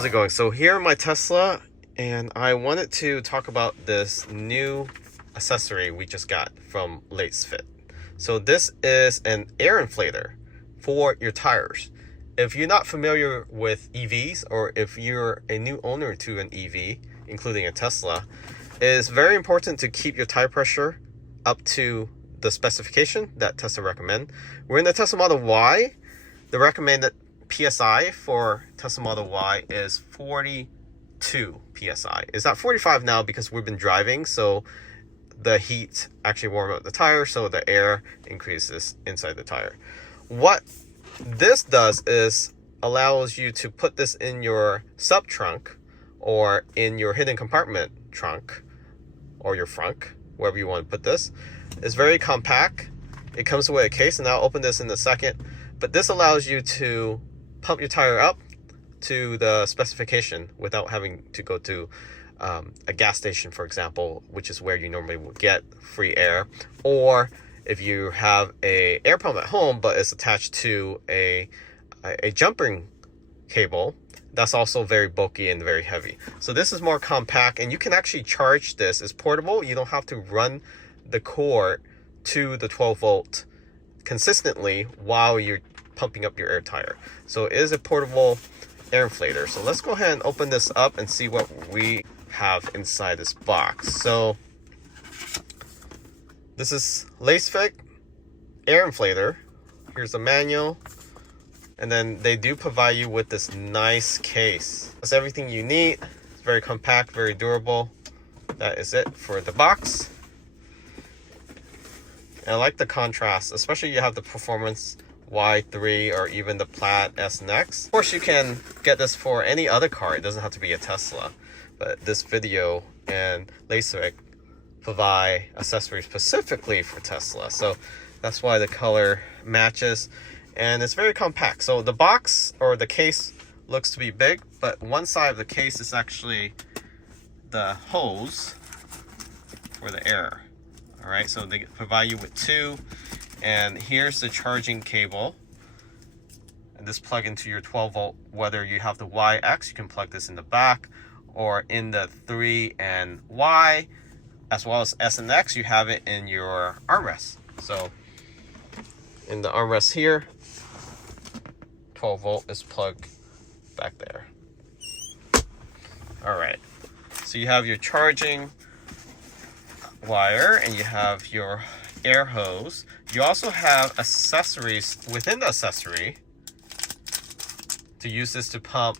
How's it going? So here in my Tesla, and I wanted to talk about this new accessory we just got from Lasfit. So this is an air inflator for your tires. If you're not familiar with EVs, or if you're a new owner to an EV, including a Tesla, it is very important to keep your tire pressure up to the specification that Tesla recommend. We're in the Tesla Model Y. The recommended PSI for Tesla Model Y is 42 PSI. It's at 45 now because we've been driving, so the heat actually warms up the tire, so the air increases inside the tire. What this does is allows you to put this in your sub trunk or in your hidden compartment trunk or your frunk, wherever you want to put this. It's very compact. It comes with a case, and I'll open this in a second. But this allows you to pump your tire up to the specification without having to go to a gas station, for example, which is where you normally would get free air. Or if you have a air pump at home, but it's attached to a jumping cable, that's also very bulky and very heavy. So this is more compact, and you can actually charge this. It's portable. You don't have to run the cord to the 12 volt consistently while you're pumping up your air tire. So it is a portable air inflator. So let's go ahead and open this up and see what we have inside this box. So this is Lasfit air inflator. Here's the manual, and then they do provide you with this nice case. That's everything you need. It's very compact, very durable. That is it for the box. And I like the contrast, especially you have the Performance Y3 or even the Plaid S and X. Of course, you can get this for any other car. It doesn't have to be a Tesla. But this video and Lasfit provide accessories specifically for Tesla. So that's why the color matches. And it's very compact. So the box or the case looks to be big, but one side of the case is actually the hose for the air. All right, so they provide you with two, and here's the charging cable, and this plug into your 12 volt. Whether you have the YX, you can plug this in the back, or in the 3 and Y, as well as S and X, you have it in your armrest. So in the armrest here, 12 volt is plugged back there. All right, so you have your charging wire, and you have your air hose. You also have accessories within the accessory to use this to pump,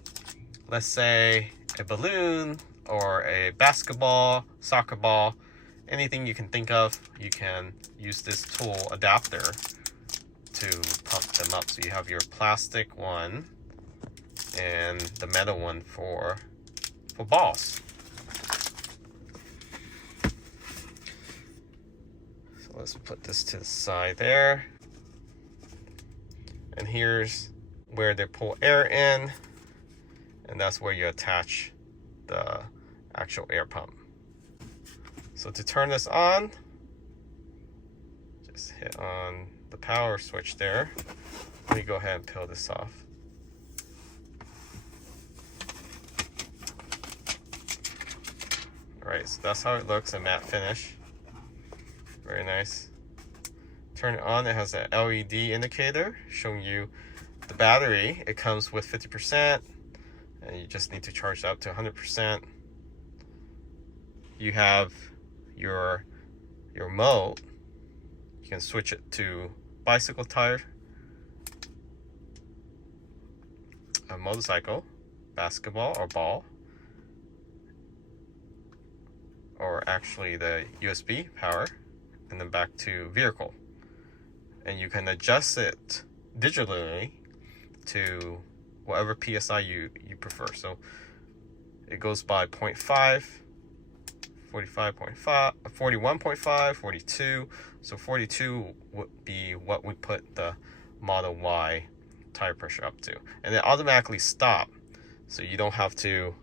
let's say, a balloon or a basketball, soccer ball, anything you can think of. You can use this tool adapter to pump them up. So you have your plastic one and the metal one for balls. Let's put this to the side there. And here's where they pull air in, and that's where you attach the actual air pump. So to turn this on, just hit on the power switch there. Let me go ahead and peel this off. All right, so that's how it looks, a matte finish. Very nice. Turn it on, it has an LED indicator showing you the battery. It comes with 50%, and you just need to charge it up to 100%. You have your mode. You can switch it to bicycle tire, a motorcycle, basketball or ball, or actually the USB power, and then back to vehicle. And you can adjust it digitally to whatever PSI you prefer. So it goes by 0.5, 45.5, 41.5, 42. So 42 would be what we put the Model Y tire pressure up to. And it automatically stops, so you don't have to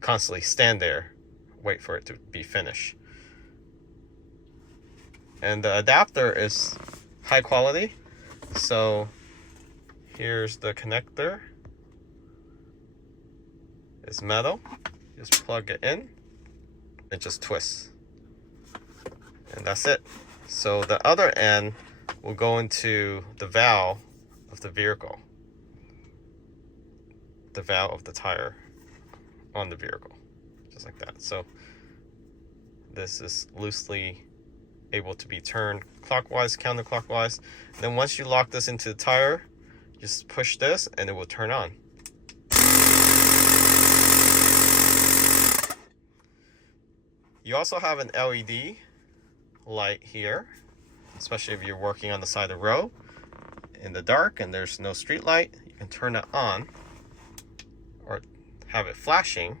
constantly stand there, wait for it to be finished. And the adapter is high quality. So here's the connector. is metal. Just plug it in. It just twists. And that's it. So the other end will go into the valve of the vehicle. The valve of the tire on the vehicle. Just like that. So this is loosely able to be turned clockwise, counterclockwise. And then once you lock this into the tire, just push this and it will turn on. You also have an LED light here, especially if you're working on the side of the road in the dark and there's no street light. You can turn it on or have it flashing,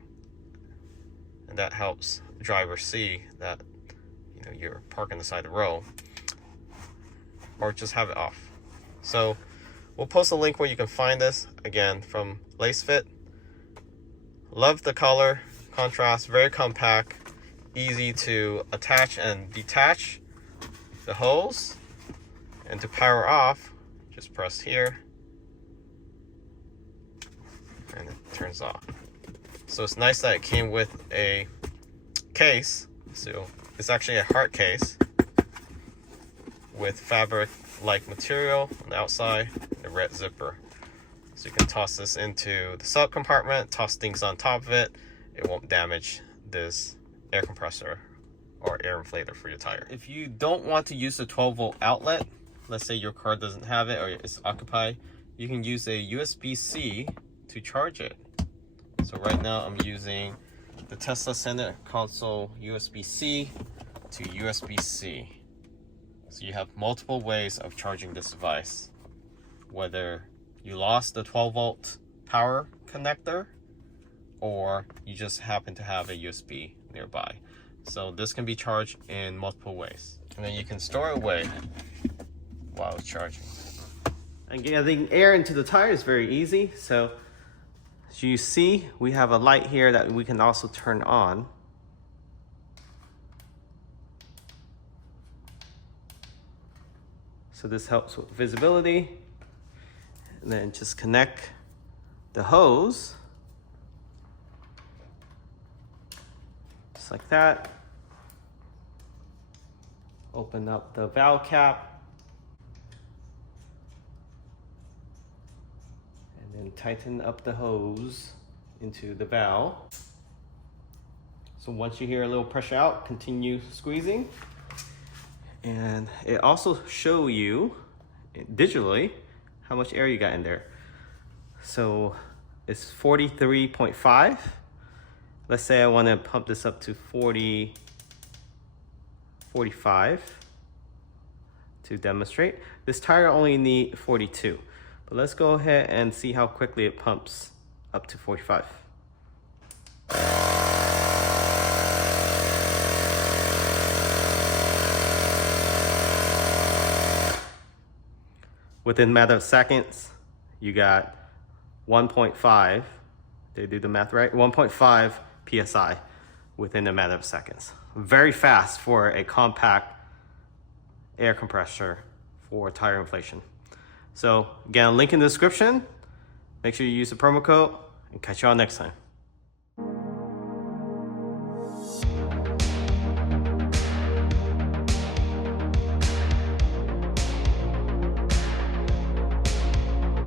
and that helps drivers see that you're parking the side of the road, or just have it off. So we'll post a link where you can find this, again, from Lasfit. Love the color contrast, very compact, easy to attach and detach the hose. And to power off, just press here and it turns off. So it's nice that it came with a case. So it's actually a hard case with fabric-like material on the outside, and a red zipper. So you can toss this into the sub compartment, toss things on top of it. It won't damage this air compressor or air inflator for your tire. If you don't want to use the 12-volt outlet, let's say your car doesn't have it or it's occupied, you can use a USB-C to charge it. So right now I'm using the Tesla Center Console USB-C to USB-C. So you have multiple ways of charging this device, whether you lost the 12-volt power connector or you just happen to have a USB nearby. So this can be charged in multiple ways. And then you can store it away while it's charging. And getting air into the tire is very easy. So as you see, we have a light here that we can also turn on. So this helps with visibility. And then just connect the hose. Just like that. Open up the valve cap. And then tighten up the hose into the valve. So once you hear a little pressure out, continue squeezing. And it also shows you digitally how much air you got in there. So it's 43.5. Let's say I want to pump this up to 45 to demonstrate. This tire only needs 42, but let's go ahead and see how quickly it pumps up to 45. Within a matter of seconds, you got 1.5, did I do the math right? 1.5 PSI within a matter of seconds. Very fast for a compact air compressor for tire inflation. So again, link in the description. Make sure you use the promo code and catch you all next time.